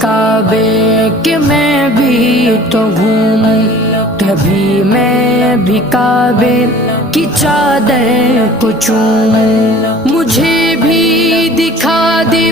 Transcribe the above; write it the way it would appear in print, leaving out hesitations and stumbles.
کعبے کہ میں بھی تو گھوموں، کبھی میں بھی کعبے کی چادر کو چوموں، مجھے بھی دکھا دے